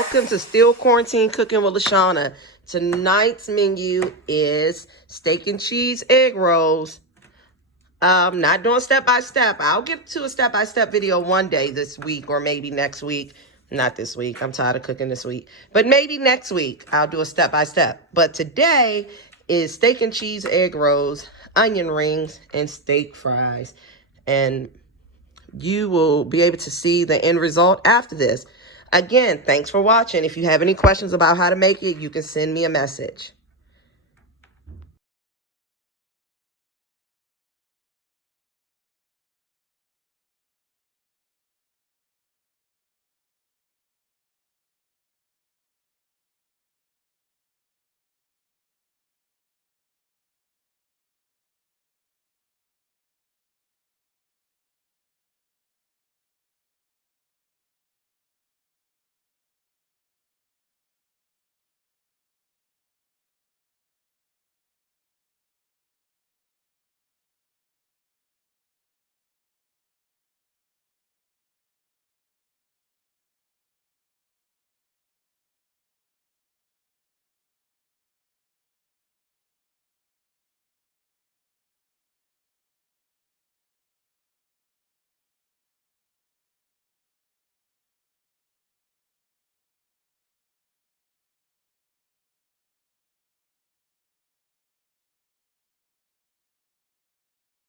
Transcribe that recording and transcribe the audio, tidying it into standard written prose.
Welcome to Still Quarantine Cooking with Shawnna. Tonight's menu is steak and cheese egg rolls. Not doing step by step. I'll get to a step by step video one day this week or maybe next week. Not this week. I'm tired of cooking this week. But maybe next week I'll do a step by step. But today is steak and cheese egg rolls, onion rings, and steak fries. And you will be able to see the end result after this. Again, thanks for watching. If you have any questions about how to make it, you can send me a message.